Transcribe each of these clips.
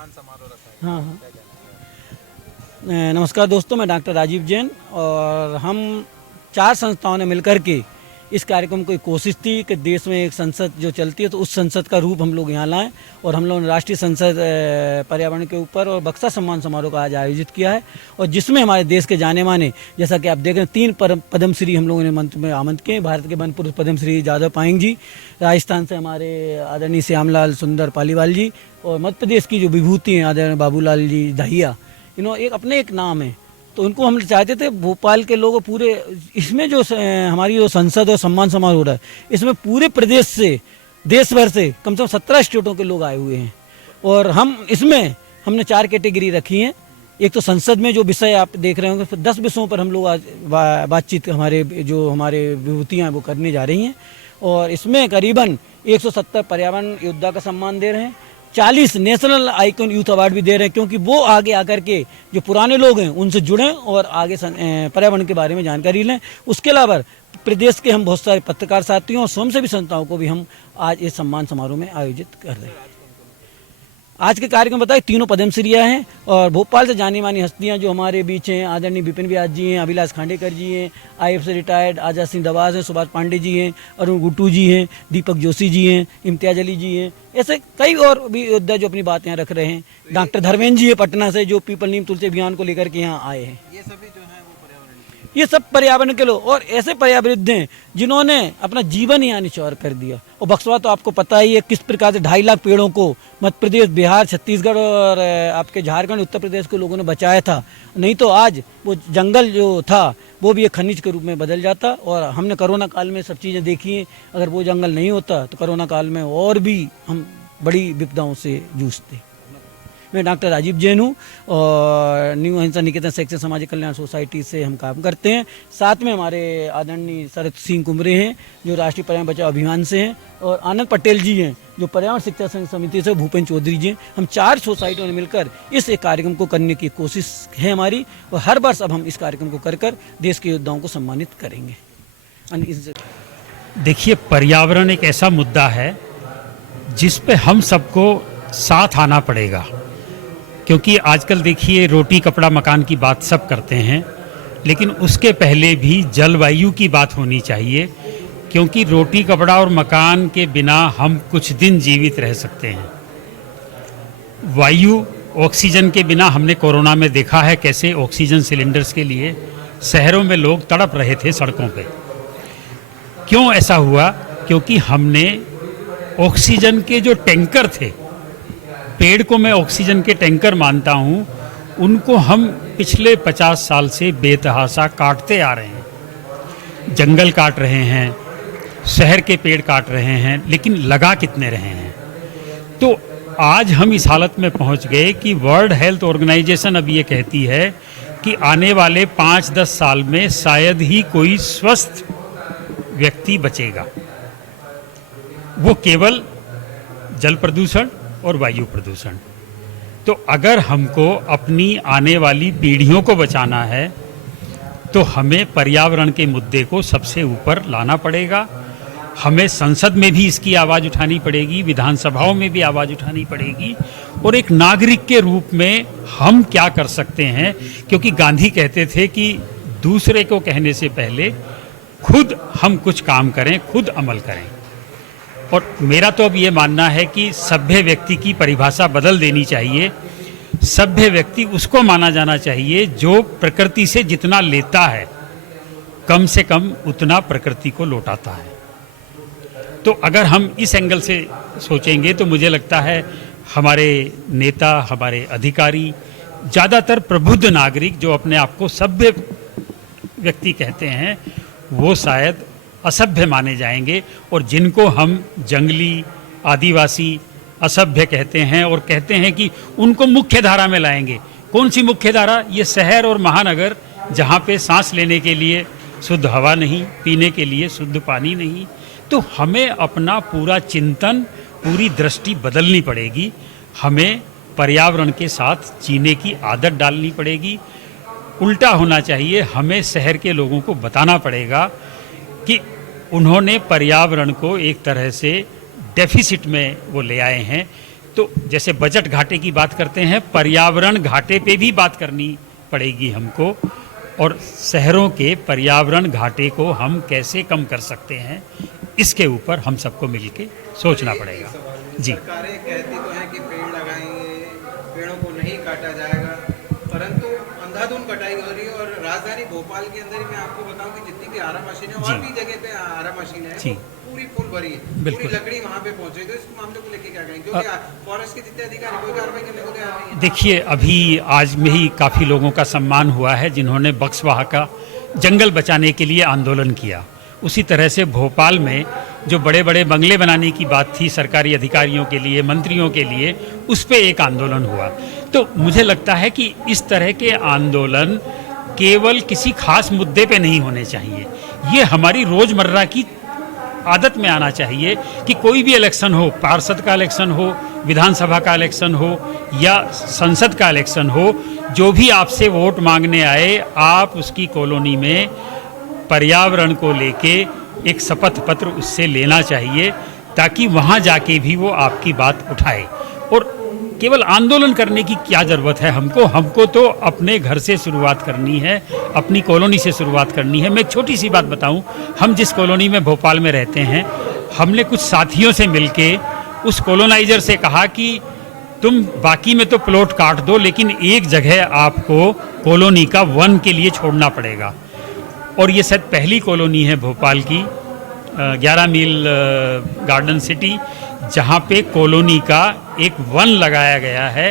सम्मान समारोह रखा है। हाँ हाँ। क्या कहना है? नमस्कार दोस्तों, मैं डॉक्टर राजीव जैन और हम 4 संस्थाओं ने मिलकर के इस कार्यक्रम को कोशिश थी कि देश में एक संसद जो चलती है तो उस संसद का रूप हम लोग यहाँ लाएं और हम लोगों ने राष्ट्रीय संसद पर्यावरण के ऊपर और बक्सा सम्मान समारोह का आज आयोजित किया है और जिसमें हमारे देश के जाने माने, जैसा कि आप देख रहे हैं, 3 पद्मश्री हम लोगों ने मंच में आमंत्रित किए। भारत के वन पुरुष पद्मश्री जादव पायेंग जी, राजस्थान से हमारे आदरणीय श्यामलाल सुंदर पालीवाल जी और मध्य प्रदेश की जो विभूति हैं आदरणीय बाबूलाल जी दहिया, एक अपने एक नाम है। तो उनको हम चाहते थे भोपाल के लोग पूरे इसमें जो हमारी जो संसद और सम्मान समारोह हो रहा है इसमें पूरे प्रदेश से, देश भर से कम से कम 17 स्टेटों के लोग आए हुए हैं और हमने 4 कैटेगरी रखी हैं। एक तो संसद में जो विषय आप देख रहे होंगे, 10 विषयों पर हम लोग आज बातचीत हमारे विभूतियाँ हैं वो करने जा रही हैं और इसमें करीबन 170 पर्यावरण योद्धा का सम्मान दे रहे हैं, 40 नेशनल आइकन यूथ अवार्ड भी दे रहे हैं क्योंकि वो आगे आकर के जो पुराने लोग हैं उनसे जुड़ें और आगे पर्यावरण के बारे में जानकारी लें। उसके अलावा प्रदेश के हम बहुत सारे पत्रकार साथियों और स्वयंसेवी संस्थाओं को भी हम आज इस सम्मान समारोह में आयोजित कर रहे हैं। आज के कार्यक्रम बताए 3 पद्मश्रीयाँ हैं और भोपाल से जानी मानी हस्तियाँ जो हमारे बीच हैं, आदरणीय विपिन व्यास जी हैं, अभिलाष खांडेकर जी हैं, IAF से रिटायर्ड आज़ाद सिंह दवाज हैं, सुभाष पांडे जी हैं, अरुण गुट्टू जी हैं, दीपक जोशी जी हैं, इम्तियाज अली जी हैं, ऐसे कई और भी योद्धा जो अपनी बात यहाँ रख रहे हैं। डॉक्टर धर्मेंद्र जी है पटना से जो पीपल नीम तुलसी अभियान को लेकर के यहाँ आए हैं। ये सभी जो है वो पर्यावरण के ये सब पर्यावरण के लोग और ऐसे पर्यावरण हैं जिन्होंने अपना जीवन ही यहाँ निछावर कर दिया। और बक्सवा तो आपको पता ही है किस प्रकार से 2.5 लाख पेड़ों को मध्य प्रदेश, बिहार, छत्तीसगढ़ और आपके झारखंड, उत्तर प्रदेश के लोगों ने बचाया था। नहीं तो आज वो जंगल जो था वो भी एक खनिज के रूप में बदल जाता और हमने कोरोना काल में सब चीज़ें देखी हैं। अगर वो जंगल नहीं होता तो कोरोना काल में और भी हम बड़ी विपदाओं से जूझते। मैं डॉक्टर राजीव जैन हूँ और न्यू अहिंसा निकेतन सेक्शन सामाजिक कल्याण सोसाइटी से हम काम करते हैं। साथ में हमारे आदरणीय शरद सिंह कुमरे हैं जो राष्ट्रीय पर्यावरण बचाओ अभियान से हैं और आनंद पटेल जी हैं जो पर्यावरण शिक्षा संघ समिति से, भूपेन्द्र चौधरी जी हैं। हम 4 सोसाइटियों ने मिलकर इस एक कार्यक्रम को करने की कोशिश है हमारी और हर वर्ष अब हम इस कार्यक्रम को कर देश के योद्धाओं को सम्मानित करेंगे। देखिए, पर्यावरण एक ऐसा मुद्दा है जिस पे हम सबको साथ आना पड़ेगा, क्योंकि आजकल देखिए रोटी कपड़ा मकान की बात सब करते हैं, लेकिन उसके पहले भी जलवायु की बात होनी चाहिए, क्योंकि रोटी कपड़ा और मकान के बिना हम कुछ दिन जीवित रह सकते हैं। वायु, ऑक्सीजन के बिना हमने कोरोना में देखा है कैसे ऑक्सीजन सिलेंडर्स के लिए शहरों में लोग तड़प रहे थे सड़कों पे। क्यों ऐसा हुआ? क्योंकि हमने ऑक्सीजन के जो टैंकर थे, पेड़ को मैं ऑक्सीजन के टैंकर मानता हूँ, उनको हम पिछले 50 साल से बेतहाशा काटते आ रहे हैं। जंगल काट रहे हैं, शहर के पेड़ काट रहे हैं, लेकिन लगा कितने रहे हैं? तो आज हम इस हालत में पहुँच गए कि वर्ल्ड हेल्थ ऑर्गेनाइजेशन अब ये कहती है कि आने वाले 5-10 साल में शायद ही कोई स्वस्थ व्यक्ति बचेगा। वो केवल जल प्रदूषण और वायु प्रदूषण। तो अगर हमको अपनी आने वाली पीढ़ियों को बचाना है तो हमें पर्यावरण के मुद्दे को सबसे ऊपर लाना पड़ेगा। हमें संसद में भी इसकी आवाज़ उठानी पड़ेगी, विधानसभाओं में भी आवाज़ उठानी पड़ेगी और एक नागरिक के रूप में हम क्या कर सकते हैं, क्योंकि गांधी कहते थे कि दूसरे को कहने से पहले खुद हम कुछ काम करें, खुद अमल करें। और मेरा तो अब ये मानना है कि सभ्य व्यक्ति की परिभाषा बदल देनी चाहिए। सभ्य व्यक्ति उसको माना जाना चाहिए जो प्रकृति से जितना लेता है कम से कम उतना प्रकृति को लौटाता है। तो अगर हम इस एंगल से सोचेंगे तो मुझे लगता है हमारे नेता, हमारे अधिकारी, ज़्यादातर प्रबुद्ध नागरिक जो अपने आप को सभ्य व्यक्ति कहते हैं वो शायद असभ्य माने जाएंगे और जिनको हम जंगली, आदिवासी, असभ्य कहते हैं और कहते हैं कि उनको मुख्य धारा में लाएंगे। कौन सी मुख्य धारा? ये शहर और महानगर जहाँ पे सांस लेने के लिए शुद्ध हवा नहीं, पीने के लिए शुद्ध पानी नहीं। तो हमें अपना पूरा चिंतन, पूरी दृष्टि बदलनी पड़ेगी। हमें पर्यावरण के साथ जीने की आदत डालनी पड़ेगी। उल्टा होना चाहिए, हमें शहर के लोगों को बताना पड़ेगा कि उन्होंने पर्यावरण को एक तरह से डेफिसिट में वो ले आए हैं, तो जैसे बजट घाटे की बात करते हैं, पर्यावरण घाटे पे भी बात करनी पड़ेगी हमको, और शहरों के पर्यावरण घाटे को हम कैसे कम कर सकते हैं, इसके ऊपर हम सबको मिलके सोचना पड़ेगा। जी, सरकारें कहती तो हैं कि पेड़ लगाएंगे, पेड़ों को नहीं काटा जाएगा, परंतु अंधाधुंध कटाई हो रही है। और राजधानी भोपाल के अंदर ही मैं आपको बताऊं कि जितनी भी आरा मशीन है, जी। और भी जगह पे आरा मशीन है, जी। वो पूरी फुल भरी है, बिल्कुल। पूरी लकड़ी वहाँ पे पहुंचे। तो इस मामले को लेके क्या कहेंगे, क्योंकि फॉरेस्ट के जितने अधिकारी कोई कार्रवाई करने को तैयार नहीं है। देखिए, अभी आज में ही काफ़ी लोगों का सम्मान हुआ है जिन्होंने बक्सवाहा का जंगल बचाने के लिए आंदोलन किया। उसी तरह से भोपाल में जो बड़े बड़े बंगले बनाने की बात थी सरकारी अधिकारियों के लिए, मंत्रियों के लिए, उस पे एक आंदोलन हुआ। तो मुझे लगता है कि इस तरह के आंदोलन केवल किसी खास मुद्दे पे नहीं होने चाहिए, ये हमारी रोज़मर्रा की आदत में आना चाहिए कि कोई भी इलेक्शन हो, पार्षद का इलेक्शन हो, विधानसभा का इलेक्शन हो या संसद का इलेक्शन हो, जो भी आपसे वोट मांगने आए, आप उसकी कॉलोनी में पर्यावरण को लेके एक शपथ पत्र उससे लेना चाहिए, ताकि वहाँ जाके भी वो आपकी बात उठाए। और केवल आंदोलन करने की क्या ज़रूरत है हमको तो अपने घर से शुरुआत करनी है, अपनी कॉलोनी से शुरुआत करनी है। मैं एक छोटी सी बात बताऊं, हम जिस कॉलोनी में भोपाल में रहते हैं, हमने कुछ साथियों से मिलके उस कॉलोनाइजर से कहा कि तुम बाकी में तो प्लॉट काट दो, लेकिन एक जगह आपको कॉलोनी का वन के लिए छोड़ना पड़ेगा। और ये शायद पहली कॉलोनी है भोपाल की 11 मील गार्डन सिटी, जहाँ पे कॉलोनी का एक वन लगाया गया है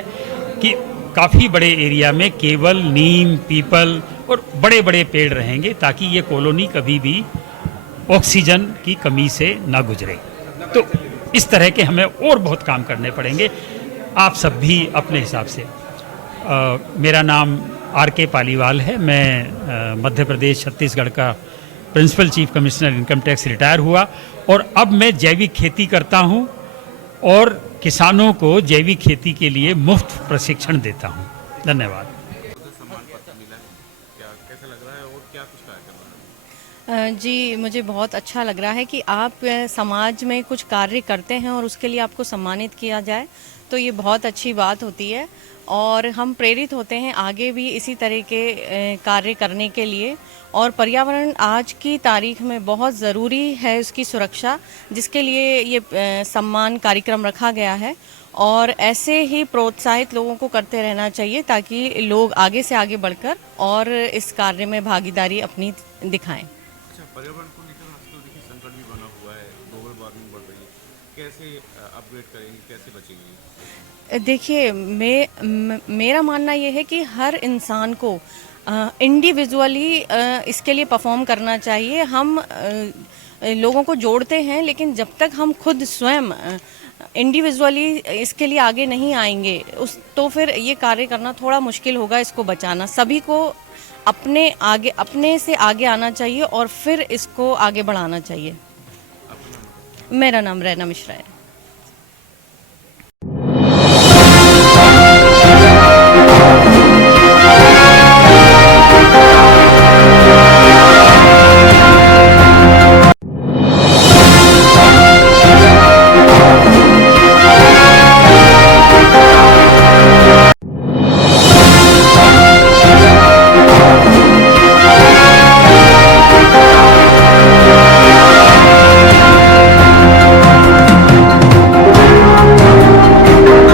कि काफ़ी बड़े एरिया में केवल नीम, पीपल और बड़े बड़े पेड़ रहेंगे, ताकि ये कॉलोनी कभी भी ऑक्सीजन की कमी से ना गुजरे। तो इस तरह के हमें और बहुत काम करने पड़ेंगे, आप सब भी अपने हिसाब से। मेरा नाम R.K. पालीवाल है, मैं मध्य प्रदेश छत्तीसगढ़ का principal chief commissioner income tax retire हुआ, और अब मैं जैविक खेती करता हूं और किसानों को जैविक खेती के लिए मुफ्त प्रशिक्षण देता हूं। धन्यवाद। सम्मान पत्र मिला है, क्या कैसा लग रहा है और क्या कुछ कार्यक्रम है? जी, मुझे बहुत अच्छा लग रहा है कि आप समाज में कुछ कार्य करते हैं और उसके लिए आपको सम्मानित किया जाए, तो ये बहुत अच्छी बात होती है। और हम प्रेरित होते हैं आगे भी इसी तरह के कार्य करने के लिए। और पर्यावरण आज की तारीख में बहुत ज़रूरी है उसकी सुरक्षा, जिसके लिए ये सम्मान कार्यक्रम रखा गया है। और ऐसे ही प्रोत्साहित लोगों को करते रहना चाहिए, ताकि लोग आगे से आगे बढ़कर और इस कार्य में भागीदारी अपनी दिखाएं। अच्छा, पर्यावरण को लेकर आजकल देखिए संकट भी बना हुआ है, ग्लोबल वार्मिंग बढ़ रही है, कैसे अपग्रेड करेंगे, कैसे बचेंगे? देखिए, मेरा मानना ये है कि हर इंसान को इंडिविजुअली इसके लिए परफॉर्म करना चाहिए। हम लोगों को जोड़ते हैं, लेकिन जब तक हम खुद स्वयं इंडिविजुअली इसके लिए आगे नहीं आएंगे तो फिर ये कार्य करना थोड़ा मुश्किल होगा। इसको बचाना सभी को अपने से आगे आना चाहिए और फिर इसको आगे बढ़ाना चाहिए। मेरा नाम रैना मिश्रा है।